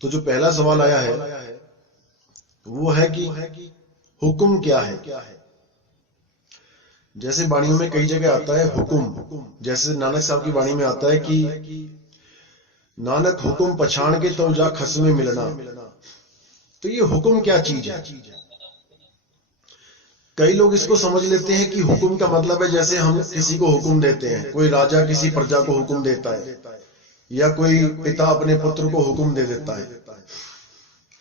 तो जो पहला सवाल आया है वो है कि हुक्म क्या है। जैसे वाणियों में कई जगह आता है हुक्म, जैसे नानक साहब की वाणी में आता है कि नानक हुक्म पछाण के तो जा खसमे मिलना। तो ये हुक्म क्या चीज है। कई लोग इसको समझ लेते हैं कि हुक्म का मतलब है जैसे हम किसी को हुक्म देते हैं, कोई राजा किसी प्रजा को हुक्म देता है या कोई पिता अपने पुत्र को हुक्म दे देता है।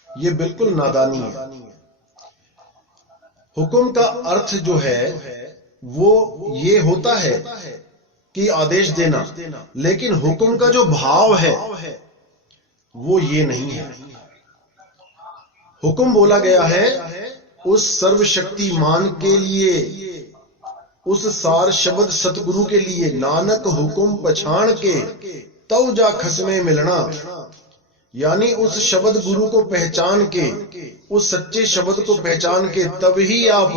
ये बिल्कुल नादानी है। हुक्म का अर्थ जो है वो ये होता है कि आदेश देना, लेकिन हुक्म का जो भाव है वो ये नहीं है। हुक्म बोला गया है उस सर्वशक्तिमान के लिए, उस सार शब्द सतगुरु के लिए। नानक हुक्म पछाण के तव जा खसमे मिलना, यानी उस शब्द गुरु को पहचान के, उस सच्चे शब्द को पहचान के तब ही आप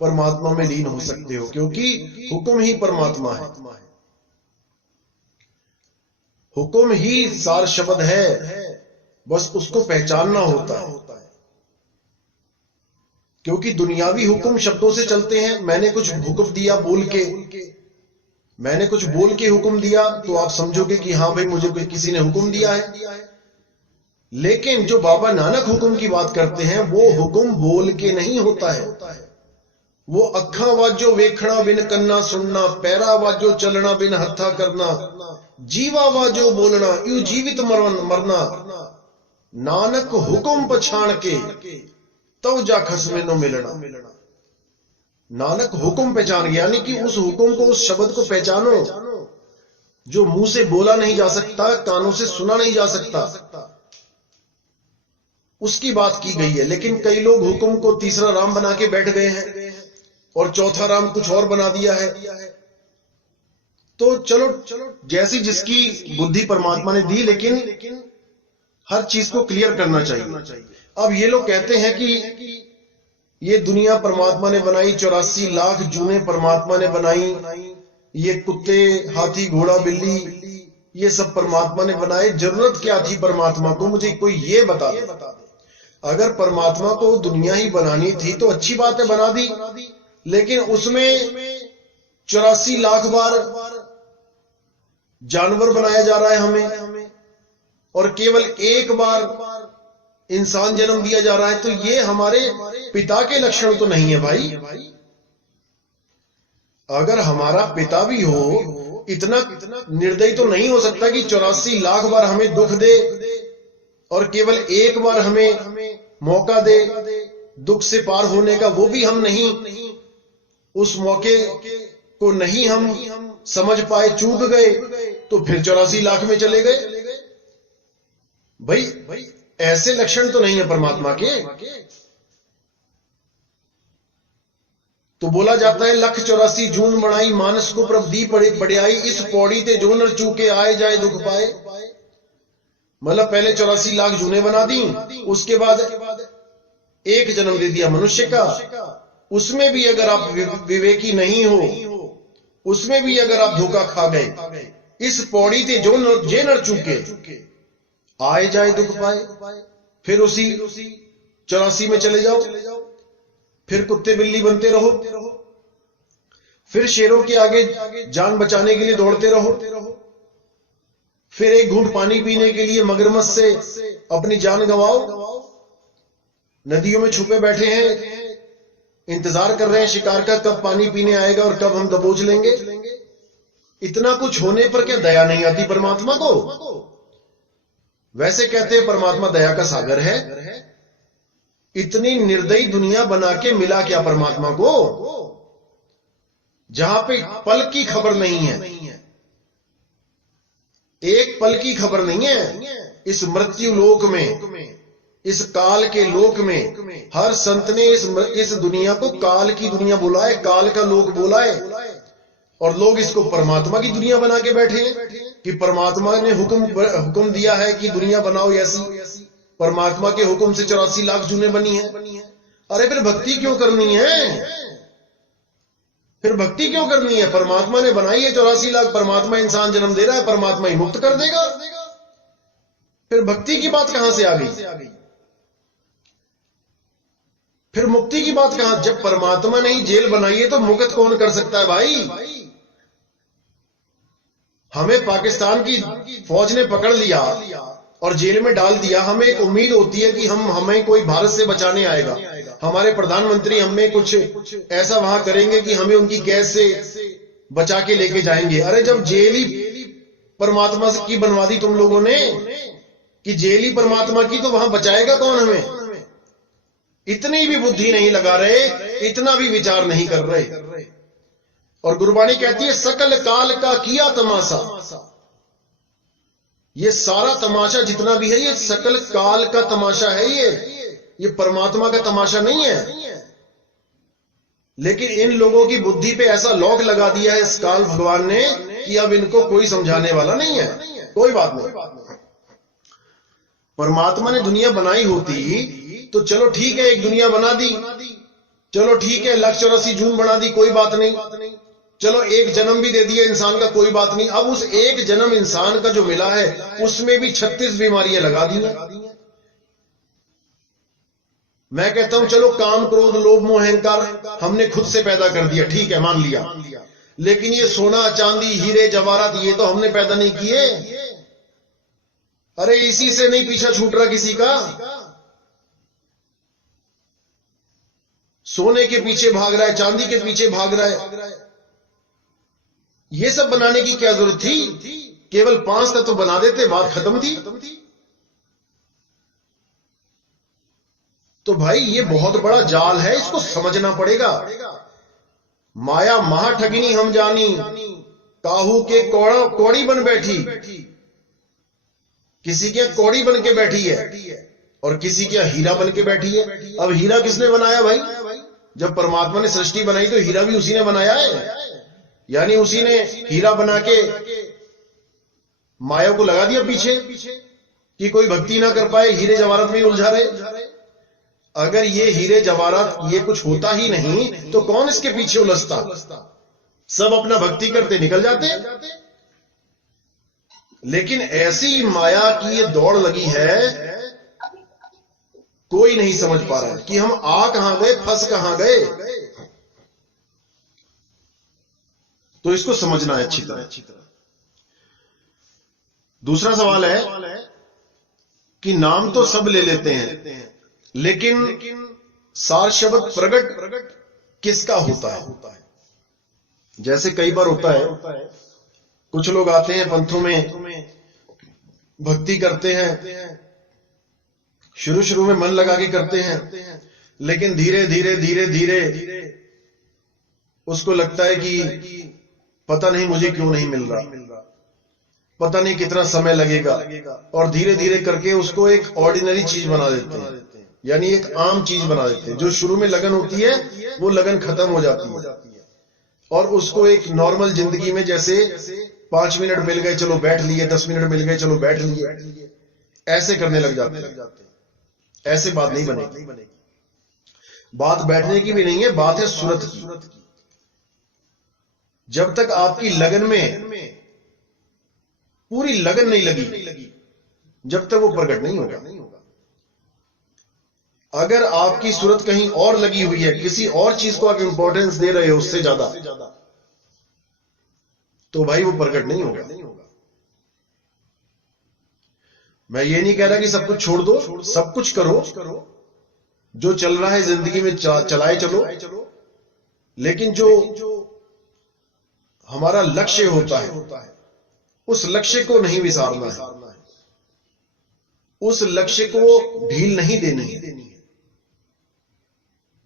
परमात्मा में लीन हो सकते हो, क्योंकि हुक्म ही परमात्मा है, हुक्म ही सार शब्द है, बस उसको पहचानना होता है। क्योंकि दुनियावी हुक्म शब्दों से चलते हैं। मैंने कुछ हुक्म दिया बोल के, मैंने कुछ बोल के हुक्म दिया तो आप समझोगे कि हाँ भाई मुझे किसी ने हुक्म दिया है। लेकिन जो बाबा नानक हुक्म की बात करते हैं वो हुक्म बोल के नहीं होता है। वो अखा वाजो वेखना बिन कन्ना सुनना, पैरा वाजो चलना बिन हत्था करना, जीवा वाजो बोलना यू जीवित मरना, नानक हुक्म पछाण के तब जा खसमे नो मिलना। नानक हुक्म पहचान गया, यानी कि उस हुक्म को, उस शब्द को पहचानो जो मुंह से बोला नहीं जा सकता, कानों से सुना नहीं जा सकता, उसकी बात की गई है। लेकिन कई लोग हुक्म को तीसरा राम बना के बैठ गए हैं और चौथा राम कुछ और बना दिया है। तो चलो जैसी जिसकी बुद्धि परमात्मा ने दी, लेकिन हर चीज को क्लियर करना चाहिए। अब ये लोग कहते हैं कि ये दुनिया परमात्मा ने बनाई, 84 लाख जूने परमात्मा ने बनाई, ये कुत्ते हाथी घोड़ा बिल्ली ये सब परमात्मा ने बनाए, जरूरत क्या थी परमात्मा को, मुझे कोई ये बता दे। अगर परमात्मा को दुनिया ही बनानी थी तो अच्छी बात है, बना दी, लेकिन उसमें 84 लाख बार जानवर बनाया जा रहा है हमें, और केवल एक बार इंसान जन्म दिया जा रहा है। तो ये हमारे पिता के लक्षण तो नहीं है भाई। अगर हमारा पिता भी हो, इतना निर्दयी तो नहीं हो सकता कि 84 लाख बार हमें दुख दे और केवल एक बार हमें मौका दे दुख से पार होने का, वो भी हम नहीं, उस मौके को नहीं हम समझ पाए, चूक गए, तो फिर 84 लाख में चले गए। भाई ऐसे लक्षण तो नहीं है परमात्मा के। तो बोला जाता है लख 84 जून बनाई, मानस को प्रभ दी पड़ियाई, इस पौड़ी ते जो नर चूके आए जाए दुख पाए। मतलब पहले 84 लाख जूने बना दी, उसके बाद एक जन्म दे दिया मनुष्य का। उसमें भी अगर आप विवेकी नहीं हो, उसमें भी अगर आप धोखा खा गए, इस पौड़ी ते जो नर चूके आए जाए दुख पाए, फिर उसी 84 में चले जाओ, फिर कुत्ते बिल्ली बनते रहो, फिर शेरों के आगे जान बचाने के लिए दौड़ते रहो, फिर एक घूंट पानी पीने के लिए मगरमच्छ से अपनी जान गंवाओ। नदियों में छुपे बैठे हैं, इंतजार कर रहे हैं शिकार का, कब पानी पीने आएगा और कब हम दबोच लेंगे। इतना कुछ होने पर क्या दया नहीं आती परमात्मा को? वैसे कहते हैं परमात्मा दया का सागर है। इतनी निर्दयी दुनिया बना के मिला क्या परमात्मा को, जहां पे पल की खबर नहीं है, एक पल की खबर नहीं है। इस मृत्यु लोक में, इस काल के लोक में हर संत ने इस दुनिया को काल की दुनिया बोला है, काल का लोक बोला है, और लोग इसको परमात्मा की दुनिया बना के बैठे हैं कि परमात्मा ने हुक्म दिया है कि दुनिया बनाओ ऐसी। परमात्मा के हुक्म से 84 लाख जूने बनी है। अरे फिर भक्ति क्यों करनी है? फिर भक्ति क्यों करनी है? परमात्मा ने बनाई है 84 लाख, परमात्मा इंसान जन्म दे रहा है, परमात्मा ही मुक्त कर देगा। फिर भक्ति की बात कहां से आ गई? फिर मुक्ति की बात कहां? जब परमात्मा ने ही जेल बनाई है तो मुक्त कौन कर सकता है भाई? हमें पाकिस्तान की फौज ने पकड़ लिया और जेल में डाल दिया। हमें एक उम्मीद होती है कि हमें कोई भारत से बचाने आएगा, हमारे प्रधानमंत्री हमें कुछ ऐसा वहां करेंगे कि हमें उनकी कैद से बचा के लेके जाएंगे। अरे जब जेल ही परमात्मा की बनवा दी तुम लोगों ने कि जेल ही परमात्मा की, तो वहां बचाएगा कौन हमें? इतनी भी बुद्धि नहीं लगा रहे, इतना भी विचार नहीं कर रहे। और गुरबाणी कहती है सकल काल का किया तमाशा। ये सारा तमाशा जितना भी है ये सकल काल का तमाशा है, ये परमात्मा का तमाशा नहीं है। लेकिन इन लोगों की बुद्धि पे ऐसा लॉक लगा दिया है इस काल भगवान ने कि अब इनको कोई समझाने वाला नहीं है। कोई बात नहीं, परमात्मा ने दुनिया बनाई होती तो चलो ठीक है, एक दुनिया बना दी, चलो ठीक है, 184 जून बना दी, कोई बात नहीं, चलो एक जन्म भी दे दिया इंसान का, कोई बात नहीं। अब उस एक जन्म इंसान का जो मिला है उसमें भी 36 बीमारियां लगा दी हैं। मैं कहता हूं चलो काम क्रोध लोभ मोह अहंकार हमने खुद से पैदा कर दिया, ठीक है, मान लिया। लेकिन ये सोना चांदी हीरे जवाहरात ये तो हमने पैदा नहीं किए। अरे इसी से नहीं पीछा छूट रहा किसी का। सोने के पीछे भाग रहा है, चांदी के पीछे भाग रहा है। ये सब बनाने की क्या जरूरत थी? केवल 5 तत्व बना देते, बात खत्म थी। तो भाई ये बहुत बड़ा जाल है, इसको समझना पड़ेगा। माया महाठगिनी हम जानी, काहू के कौड़ी बन बैठी। किसी के कौड़ी बन के बैठी है और किसी के हीरा बन के बैठी है। अब हीरा किसने बनाया भाई? जब परमात्मा ने सृष्टि बनाई तो हीरा भी उसी ने बनाया है। यानी उसी ने हीरा बना के माया को लगा दिया पीछे कि कोई भक्ति ना कर पाए, हीरे जवाहरात में उलझा रहे। अगर ये हीरे जवाहरात ये कुछ होता ही नहीं तो कौन इसके पीछे उलझता? सब अपना भक्ति करते निकल जाते। लेकिन ऐसी माया की ये दौड़ लगी है, कोई नहीं समझ पा रहा है कि हम आ कहां गए, फंस कहां गए। तो इसको समझना है अच्छी तरह। दूसरा सवाल है कि नाम तो सब ले लेते हैं, लेकिन सार शब्द प्रगट किसका होता है? जैसे कई बार होता है, कुछ लोग आते हैं पंथों में, भक्ति करते हैं, शुरू में मन लगा के करते हैं, लेकिन धीरे धीरे उसको लगता है कि पता नहीं मुझे क्यों नहीं मिल रहा, पता नहीं कितना समय लगेगा, और धीरे धीरे करके उसको एक ऑर्डिनरी चीज बना देते हैं, यानी एक आम चीज बना देते हैं। जो शुरू में लगन होती है वो लगन खत्म हो जाती है और उसको एक नॉर्मल जिंदगी में जैसे 5 मिनट मिल गए चलो बैठ लिए, 10 मिनट मिल गए चलो बैठ लिए, ऐसे करने लग जाते हैं। ऐसे बात नहीं बनेगी। बात बैठने की भी नहीं है, बात है सूरत की। जब तक आपकी लगन में पूरी लगन नहीं लगी, जब तक वो प्रकट नहीं होगा। अगर आपकी सूरत कहीं और लगी हुई है, किसी और चीज को आप इंपॉर्टेंस दे रहे हो उससे ज्यादा, तो भाई वो प्रकट नहीं होगा। मैं ये नहीं कह रहा कि सब कुछ छोड़ दो, सब कुछ करो, जो चल रहा है जिंदगी में चलाए चलो, लेकिन जो हमारा लक्ष्य होता है उस लक्ष्य को नहीं विसारना है, उस लक्ष्य को ढील नहीं देनी है।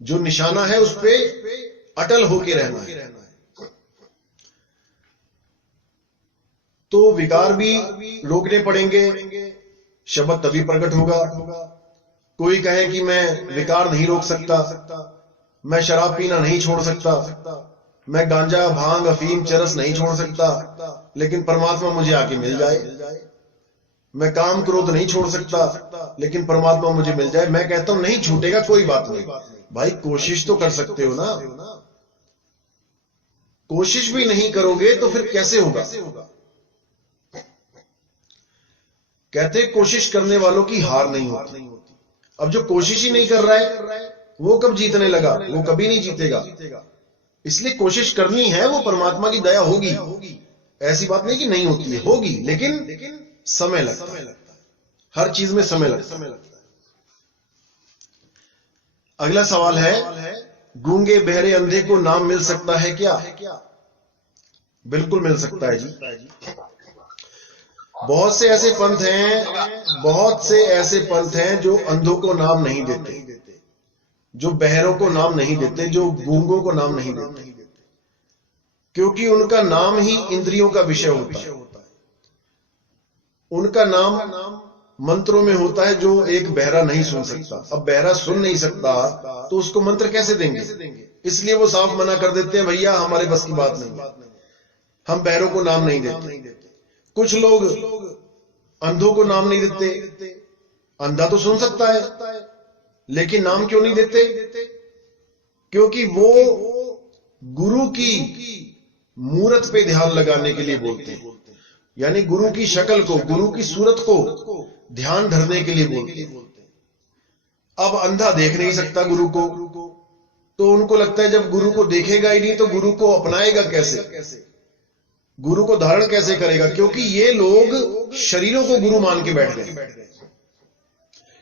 जो निशाना है उस पे अटल होके रहना है। तो विकार भी रोकने पड़ेंगे, शब्द तभी प्रकट होगा। कोई कहे कि मैं विकार नहीं रोक सकता, मैं शराब पीना नहीं छोड़ सकता, मैं गांजा भांग अफीम चरस नहीं छोड़ सकता, लेकिन परमात्मा मुझे आके मिल जाए। मैं काम क्रोध नहीं छोड़ सकता, लेकिन परमात्मा मुझे मिल जाए। मैं कहता हूं नहीं छूटेगा, कोई बात नहीं भाई, कोशिश तो कर सकते हो ना। कोशिश भी नहीं करोगे तो फिर कैसे होगा? कहते कोशिश करने वालों की हार नहीं होती। अब जो कोशिश ही नहीं कर रहा है वो कब जीतने लगा? वो कभी नहीं जीतेगा। इसलिए कोशिश करनी है, वो परमात्मा की दया होगी, ऐसी बात नहीं कि नहीं होती है, होगी, लेकिन समय लगता है, हर चीज में समय लगता है। अगला सवाल है, गूंगे बहरे अंधे को नाम मिल सकता है क्या? बिल्कुल मिल सकता है जी। बहुत से ऐसे पंथ हैं जो अंधों को नाम नहीं देते, जो बहरों को नाम नहीं देते, जो गूंगों को नाम नहीं देते, क्योंकि उनका नाम ही इंद्रियों का विषय होता है। उनका नाम मंत्रों में होता है जो एक बहरा नहीं सुन सकता। अब बहरा सुन नहीं सकता तो उसको मंत्र कैसे देंगे? इसलिए वो साफ मना कर देते हैं, भैया हमारे बस की बात नहीं, हम बहरों को नाम नहीं देते। कुछ लोग अंधों को नाम नहीं देते, अंधा तो सुन सकता है लेकिन नाम क्यों नहीं देते? क्योंकि वो गुरु की मूरत पे ध्यान लगाने के लिए बोलते हैं, यानी गुरु की शक्ल को, गुरु की सूरत को ध्यान धरने के लिए बोलते हैं। अब अंधा देख नहीं सकता गुरु को, तो उनको लगता है जब गुरु को देखेगा ही नहीं तो गुरु को अपनाएगा कैसे, गुरु को धारण कैसे करेगा? क्योंकि ये लोग शरीरों को गुरु मान के बैठ गए।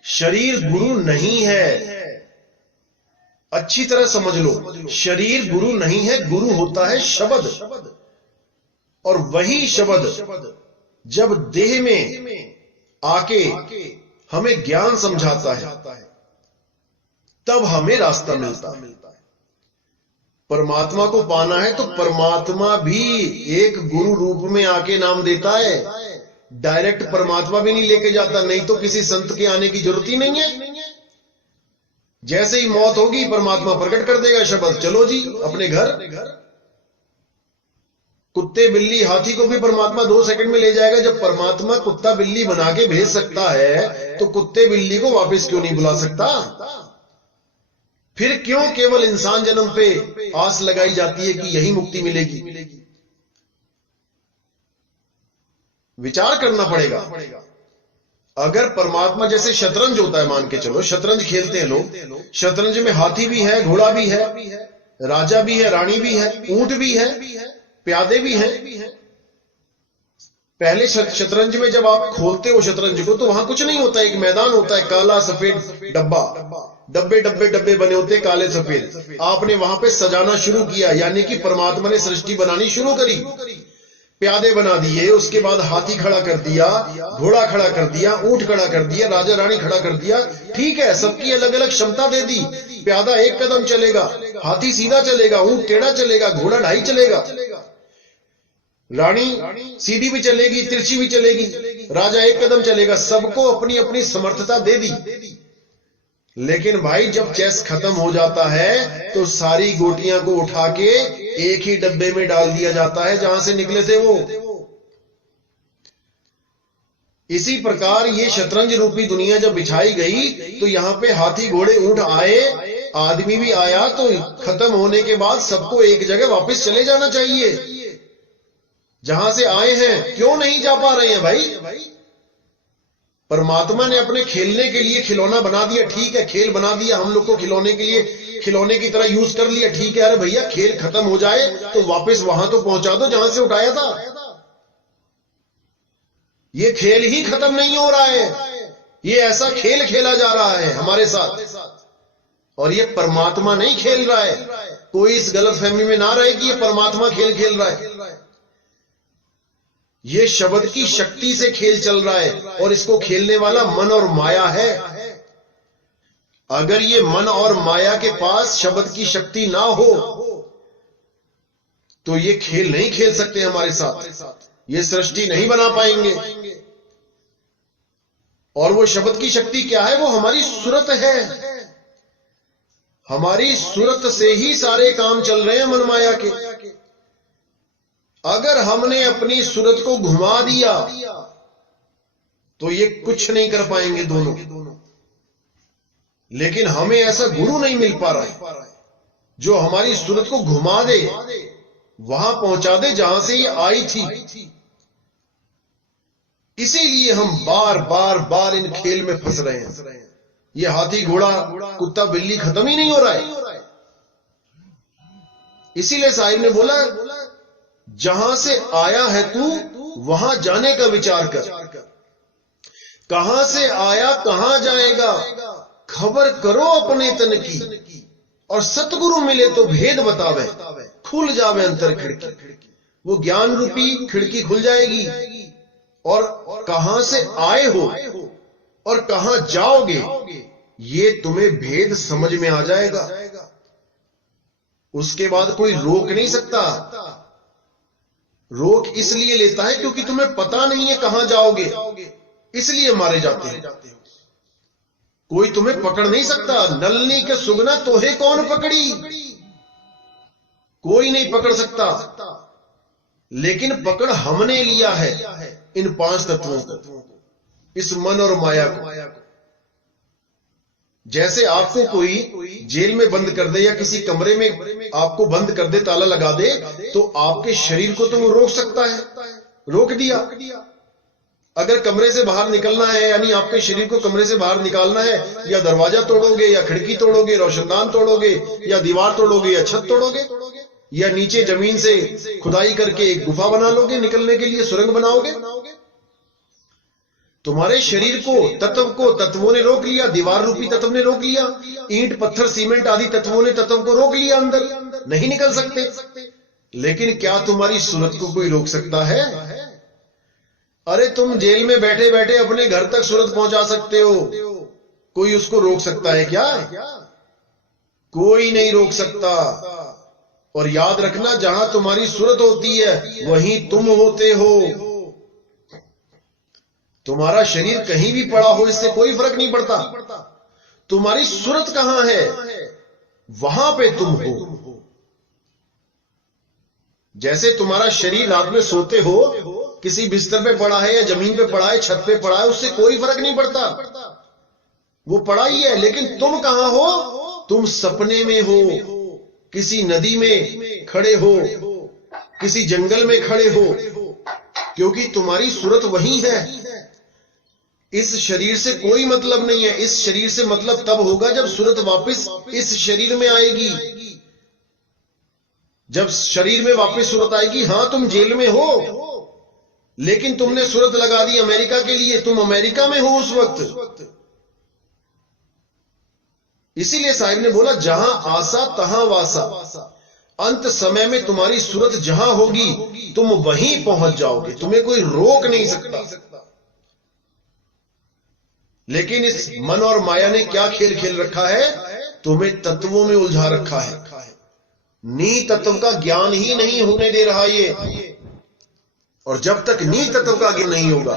शरीर गुरु नहीं है, अच्छी तरह समझ लो, शरीर गुरु नहीं है, गुरु होता है शब्द। और वही शब्द जब देह में आके हमें ज्ञान समझाता है तब हमें रास्ता मिलता है। परमात्मा को पाना है तो परमात्मा भी एक गुरु रूप में आके नाम देता है, डायरेक्ट परमात्मा भी नहीं लेके जाता, नहीं तो किसी संत के आने की जरूरत ही नहीं है। जैसे ही मौत होगी परमात्मा प्रकट कर देगा शब्द, चलो जी अपने घर। कुत्ते बिल्ली हाथी को भी परमात्मा 2 सेकंड में ले जाएगा। जब परमात्मा कुत्ता बिल्ली बना के भेज सकता है तो कुत्ते बिल्ली को वापस क्यों नहीं बुला सकता? फिर क्यों केवल इंसान जन्म पे आस लगाई जाती है कि यही मुक्ति मिलेगी? विचार करना पड़ेगा। अगर परमात्मा, जैसे शतरंज होता है, मान के चलो शतरंज खेलते हैं लोग, शतरंज में हाथी भी है, घोड़ा भी है, राजा भी है, रानी भी है, ऊंट भी है, प्यादे भी हैं। पहले शतरंज में जब आप खोलते हो शतरंज को तो वहां कुछ नहीं होता, एक मैदान होता है, काला सफेद डब्बा, डब्बे डब्बे डब्बे बने होते हैं काले सफेद। आपने वहां पे सजाना शुरू किया, यानी कि परमात्मा ने सृष्टि बनानी शुरू करी, प्यादे बना दिए, उसके बाद हाथी खड़ा कर दिया, घोड़ा खड़ा कर दिया, ऊंट खड़ा कर दिया, राजा रानी खड़ा कर दिया। ठीक है, सबकी अलग अलग क्षमता दे दी। प्यादा 1 कदम चलेगा, हाथी सीधा चलेगा, ऊंट टेढ़ा चलेगा, घोड़ा 2.5 चलेगा, रानी सीधी भी चलेगी, तिरछी भी चलेगी, राजा 1 कदम चलेगा। सबको अपनी अपनी समर्थता दे दी। लेकिन भाई जब चेस खत्म हो जाता है तो सारी गोटियां को उठा के एक ही डब्बे में डाल दिया जाता है जहां से निकले थे वो। इसी प्रकार ये शतरंज रूपी दुनिया जब बिछाई गई तो यहां पे हाथी घोड़े ऊंट आए, आदमी भी आया, तो खत्म होने के बाद सबको एक जगह वापस चले जाना चाहिए जहां से आए हैं। क्यों नहीं जा पा रहे हैं भाई? परमात्मा ने अपने खेलने के लिए खिलौना बना दिया, ठीक है, खेल बना दिया, हम लोग को खिलौने के लिए, खिलौने की तरह यूज कर लिया, ठीक है। अरे भैया खेल खत्म हो जाए तो वापस वहां तो पहुंचा दो जहां से उठाया था। ये खेल ही खत्म नहीं हो रहा है, ये ऐसा खेल खेला जा रहा है हमारे साथ, और ये परमात्मा नहीं खेल रहा है। कोई इस गलतफहमी में ना रहे कि ये परमात्मा खेल खेल रहा है। ये शब्द की शक्ति से खेल चल रहा है और इसको खेलने वाला मन और माया है। अगर ये मन और माया के पास शब्द की शक्ति ना हो तो ये खेल नहीं खेल सकते हमारे साथ, ये सृष्टि नहीं बना पाएंगे। और वो शब्द की शक्ति क्या है? वो हमारी सूरत है। हमारी सूरत से ही सारे काम चल रहे हैं मन माया के। अगर हमने अपनी सूरत को घुमा दिया तो ये कुछ नहीं कर पाएंगे दोनों। लेकिन हमें ऐसा गुरु नहीं मिल पा रहा है जो हमारी सूरत को घुमा दे, वहां पहुंचा दे जहां से ये आई थी। इसीलिए हम बार बार बार इन खेल में फंस रहे हैं। ये हाथी घोड़ा कुत्ता बिल्ली खत्म ही नहीं हो रहा है। इसीलिए साहिब ने बोला, जहां से आया है तू वहां जाने का विचार कर। कहां से आया कहां जाएगा खबर करो अपने तन की, और सतगुरु मिले तो भेद बतावे, खुल जावे अंतर खिड़की। वो ज्ञान रूपी खिड़की खुल जाएगी, और कहां से आए हो और कहां जाओगे ये तुम्हें भेद समझ में आ जाएगा। उसके बाद कोई रोक नहीं सकता। रोक इसलिए लेता है क्योंकि तुम्हें पता नहीं है कहां जाओगे, इसलिए मारे जाते हैं। कोई तुम्हें पकड़ नहीं सकता। नलनी के सुगना तोहे कौन पकड़ी, कोई नहीं पकड़ सकता। लेकिन पकड़ हमने लिया है इन 5 तत्वों को, इस मन और माया को। जैसे आपको कोई जेल में बंद कर दे या किसी कमरे में आपको बंद कर दे, ताला लगा दे, तो आपके शरीर को तो वो रोक सकता है, रोक दिया। अगर कमरे से बाहर निकलना है, यानी आपके शरीर को कमरे से बाहर निकालना है, या दरवाजा तोड़ोगे या खिड़की तोड़ोगे, रोशनदान तोड़ोगे या दीवार तोड़ोगे या छत तोड़ोगे, या नीचे जमीन से खुदाई करके एक गुफा बना लोगे, निकलने के लिए सुरंग बनाओगे। तुम्हारे शरीर को, तत्व को तत्वों ने रोक लिया, दीवार रूपी तत्व ने रोक लिया, ईंट पत्थर सीमेंट आदि तत्वों ने तत्व को रोक लिया, अंदर नहीं निकल सकते। लेकिन क्या तुम्हारी सूरत को कोई रोक सकता है? अरे तुम जेल में बैठे बैठे अपने घर तक सूरत पहुंचा सकते हो, कोई उसको रोक सकता है क्या? कोई नहीं रोक सकता। और याद रखना, जहां तुम्हारी सूरत होती है वहीं तुम होते हो। तुम्हारा शरीर कहीं भी पड़ा हो, इससे कोई फर्क नहीं पड़ता। तुम्हारी सूरत कहां है वहां पे तुम हो। जैसे तुम्हारा शरीर रात में सोते हो, किसी बिस्तर पे पड़ा है या जमीन पे पड़ा है, छत पे पड़ा है, उससे कोई फर्क नहीं पड़ता, वो पड़ा ही है। लेकिन तुम कहां हो? तुम सपने में हो, किसी नदी में खड़े हो, किसी जंगल में खड़े हो, क्योंकि तुम्हारी सूरत वही है। इस शरीर से कोई मतलब नहीं है। इस शरीर से मतलब तब होगा जब सूरत वापस इस शरीर में आएगी। जब शरीर में वापस सूरत आएगी। हां, तुम जेल में हो, लेकिन तुमने सूरत लगा दी अमेरिका के लिए, तुम अमेरिका में हो उस वक्त। इसीलिए साहिब ने बोला, जहां आसा तहां वासा। अंत समय में तुम्हारी सूरत जहां होगी तुम वहीं पहुंच जाओगे, तुम्हें कोई रोक नहीं सकता। लेकिन इस मन और माया ने क्या खेल खेल रखा है? तुम्हें तत्वों में उलझा रखा है। नी तत्व का ज्ञान ही नहीं होने दे रहा ये। और जब तक नी तत्व का ज्ञान नहीं होगा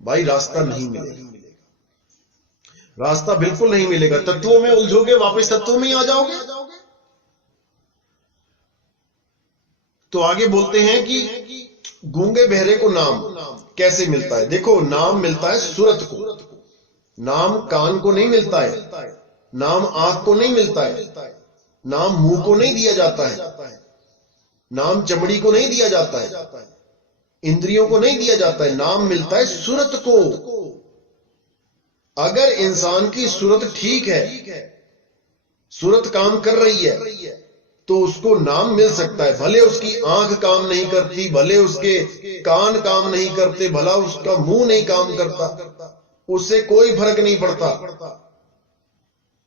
भाई, रास्ता नहीं मिलेगा, रास्ता बिल्कुल नहीं मिलेगा। तत्वों में उलझोगे, वापस तत्वों में ही आ जाओगे। तो आगे बोलते हैं कि गूंगे बहरे को नाम कैसे मिलता है। देखो, नाम मिलता है सूरत को, नाम कान को नहीं मिलता है, नाम आंख को नहीं मिलता है, नाम मुंह को नहीं दिया जाता है, नाम चमड़ी को नहीं दिया जाता है, इंद्रियों को नहीं दिया जाता है। नाम मिलता है सूरत को। अगर इंसान की सूरत ठीक है, सूरत काम कर रही है, तो उसको नाम मिल सकता है। भले उसकी आंख काम नहीं करती, भले उसके कान काम नहीं करते, भला उसका मुंह नहीं काम करता, उससे कोई फर्क नहीं पड़ता।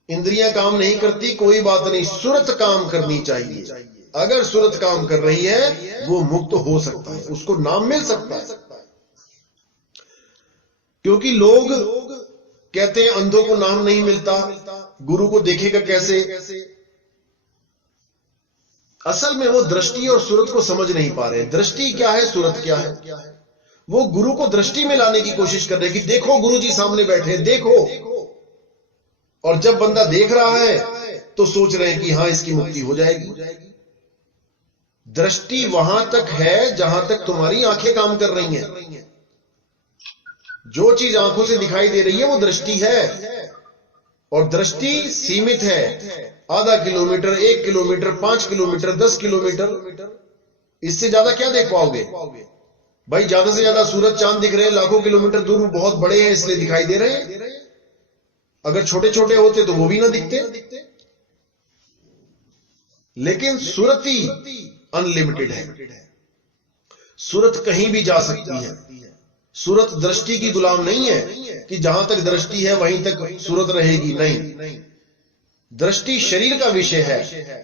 इंद्रियां काम नहीं करती, कोई बात नहीं, सूरत काम करनी चाहिए। अगर सूरत काम कर रही है वो मुक्त हो सकता है, उसको नाम मिल सकता है। क्योंकि लोग कहते हैं अंधों को नाम नहीं मिलता, गुरु को देखेगा कैसे। असल में वो दृष्टि और सूरत को समझ नहीं पा रहे। दृष्टि क्या है, सूरत क्या है। वो गुरु को दृष्टि में लाने की कोशिश कर रहे कि देखो गुरु जी सामने बैठे, देखो। और जब बंदा देख रहा है तो सोच रहे हैं कि हां, इसकी मुक्ति हो जाएगी। दृष्टि वहां तक है जहां तक तुम्हारी आंखें काम कर रही हैं। जो चीज आंखों से दिखाई दे रही है वो दृष्टि है। और दृष्टि सीमित है, आधा किलोमीटर, 1 किलोमीटर, 5 किलोमीटर, 10 किलोमीटर, इससे ज्यादा क्या देख पाओगे। भाई ज्यादा से ज्यादा सूरज चांद दिख रहे हैं, लाखों किलोमीटर दूर बहुत बड़े हैं इसलिए दिखाई दे रहे हैं। अगर छोटे छोटे होते तो वो भी ना दिखते। लेकिन सूरत ही अनलिमिटेड है, सूरत कहीं भी जा सकती है। सूरत दृष्टि की गुलाम नहीं है कि जहां तक दृष्टि है वहीं तक सूरत रहेगी, नहीं। दृष्टि शरीर का विषय है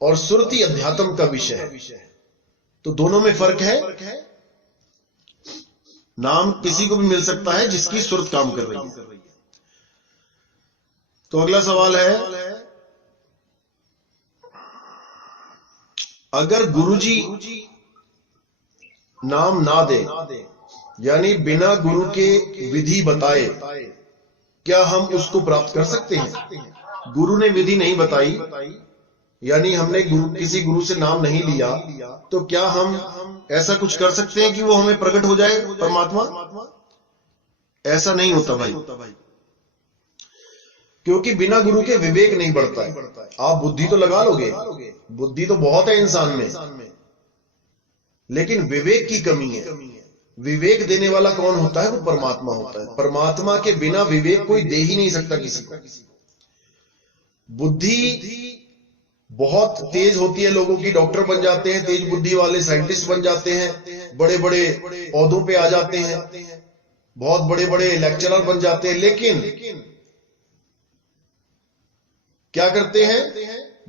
और सुरति अध्यात्म का विषय है। तो दोनों में फर्क है। नाम किसी को भी मिल सकता है जिसकी सुरत काम कर रही है। तो अगला सवाल है, अगर गुरुजी नाम ना दे, यानी बिना गुरु के विधि बताए, क्या हम उसको प्राप्त कर सकते हैं? गुरु ने विधि नहीं बताई, यानी हमने किसी गुरु से नाम नहीं लिया, तो क्या हम ऐसा कुछ कर सकते हैं कि वो हमें प्रकट हो जाए परमात्मा? ऐसा नहीं होता भाई, क्योंकि बिना गुरु के विवेक नहीं बढ़ता है। आप बुद्धि तो लगा लोगे, बुद्धि तो बहुत है इंसान में, लेकिन विवेक की कमी है। विवेक देने वाला कौन होता है? वो परमात्मा होता है। परमात्मा के बिना विवेक कोई दे ही नहीं सकता किसी को। बुद्धि बहुत तेज होती है लोगों की, डॉक्टर बन जाते हैं, तेज बुद्धि वाले साइंटिस्ट बन जाते हैं, बड़े बड़े ओहदों पे आ जाते हैं, बहुत बड़े बड़े लेक्चरर बन जाते हैं, लेकिन क्या करते हैं?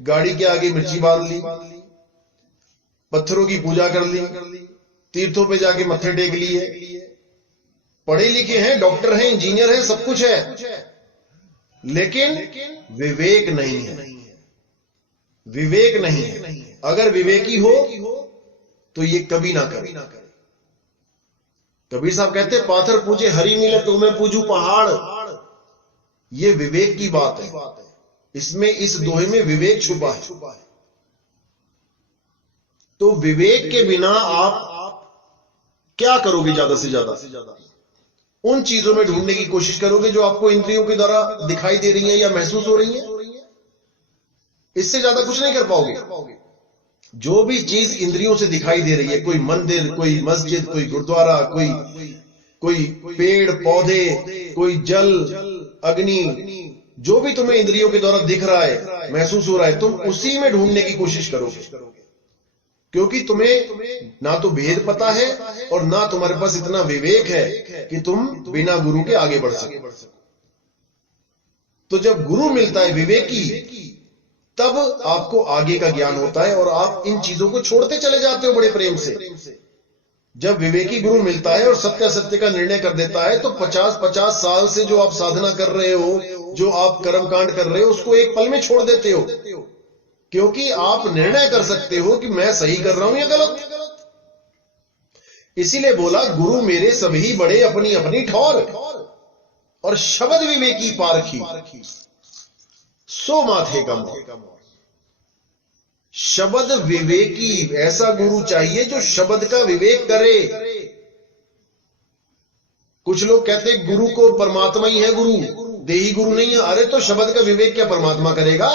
गाड़ी के आगे मिर्ची बांध ली, पत्थरों की पूजा कर ली, तीर्थों पे जाके मत्थे टेक लिए, पढ़े लिखे हैं, डॉक्टर हैं, इंजीनियर हैं, सब कुछ है, लेकिन विवेक नहीं है। विवेक नहीं है। अगर विवेकी हो तो ये कभी ना करे। कबीर साहब कहते हैं, पाथर पूछे हरि मिले तो मैं पूछूं पहाड़। ये विवेक की बात है। इसमें, इस दोहे में विवेक छुपा है। तो विवेक के बिना आप क्या करोगे? ज्यादा से ज्यादा उन चीजों में ढूंढने की कोशिश करोगे जो आपको इंद्रियों के द्वारा दिखाई दे रही हैं या महसूस हो रही हैं। इससे ज्यादा कुछ नहीं कर पाओगे। जो भी चीज इंद्रियों से दिखाई दे रही है, कोई मंदिर, कोई मस्जिद, कोई गुरुद्वारा, कोई पेड़ पौधे, कोई जल, अग्नि, जो भी तुम्हें इंद्रियों के द्वारा दिख रहा है, महसूस हो रहा है, तुम उसी में ढूंढने की कोशिश करोगे, क्योंकि तुम्हें ना तो भेद पता है और ना तुम्हारे पास इतना विवेक है कि तुम बिना गुरु के आगे बढ़ सको। तो जब गुरु मिलता है विवेकी, तब आपको आगे का ज्ञान होता है और आप इन चीजों को छोड़ते चले जाते हो बड़े प्रेम से। जब विवेकी गुरु मिलता है और सत्य असत्य का निर्णय कर देता है, तो 50-50 साल से जो आप साधना कर रहे हो, जो आप कर्मकांड कर रहे हो, उसको एक पल में छोड़ देते हो, क्योंकि आप निर्णय कर सकते हो कि मैं सही कर रहा हूं या गलत। इसीलिए बोला, गुरु मेरे सभी बड़े अपनी अपनी ठौर, और शब्द विवेकी पारखी सो माथे का मोर। शब्द विवेकी, ऐसा गुरु चाहिए जो शब्द का विवेक करे। कुछ लोग कहते हैं गुरु को परमात्मा ही है गुरु, देही गुरु नहीं है। अरे तो शब्द का विवेक क्या परमात्मा करेगा?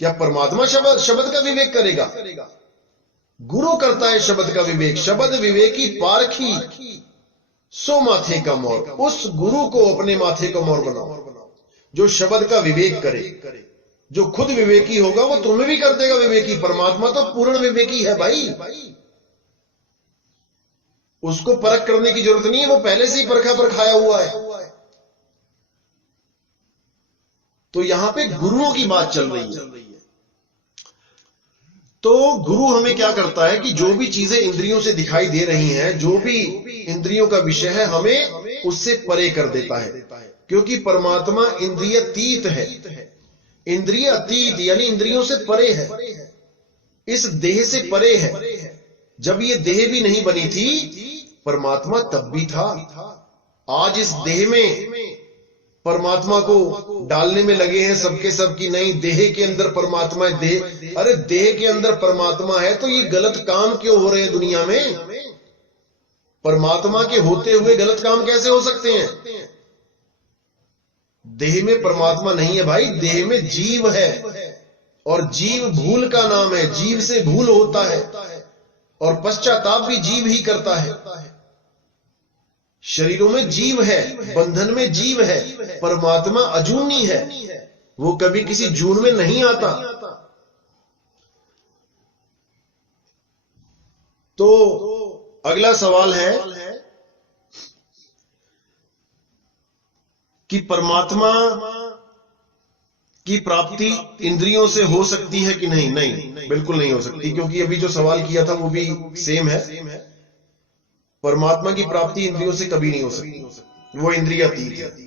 क्या परमात्मा शब्द का विवेक करेगा? गुरु करता है शब्द का विवेक। शब्द विवेकी पारखी सो माथे का मोर। उस गुरु को अपने माथे का मोर बनाओ जो शब्द का विवेक करे। जो खुद विवेकी होगा वो तुम्हें भी कर देगा विवेकी। परमात्मा तो पूर्ण विवेकी है भाई, उसको परख करने की जरूरत नहीं है, वो पहले से ही परखा परखाया हुआ है। तो यहां पे गुरुओं की बात चल रही है। तो गुरु हमें क्या करता है कि जो भी चीजें इंद्रियों से दिखाई दे रही हैं, जो भी इंद्रियों का विषय है, हमें उससे परे कर देता है, क्योंकि परमात्मा इंद्रिय अतीत है। इंद्रिय अतीत यानी इंद्रियों से परे है, इस देह से परे है। जब ये देह भी नहीं बनी थी, परमात्मा तब भी था। आज इस देह में परमात्मा को डालने में लगे हैं सबके सब की नहीं, देह के अंदर परमात्मा है। देह, अरे देह के अंदर परमात्मा है तो ये गलत काम क्यों हो रहे हैं दुनिया में? परमात्मा के होते हुए गलत काम कैसे हो सकते हैं? देह में परमात्मा नहीं है भाई, देह में जीव है, और जीव भूल का नाम है। जीव से भूल होता है और पश्चाताप भी जीव ही करता है। शरीरों में जीव है, बंधन में जीव है, परमात्मा अजूनी है, वो कभी किसी जून में नहीं आता। तो अगला सवाल है कि परमात्मा की प्राप्ति इंद्रियों से हो सकती है कि नहीं? नहीं, बिल्कुल नहीं हो सकती, क्योंकि अभी जो सवाल किया था वो भी सेम है। परमात्मा की प्राप्ति इंद्रियों से कभी नहीं हो सकती, वो इंद्रियातीत है।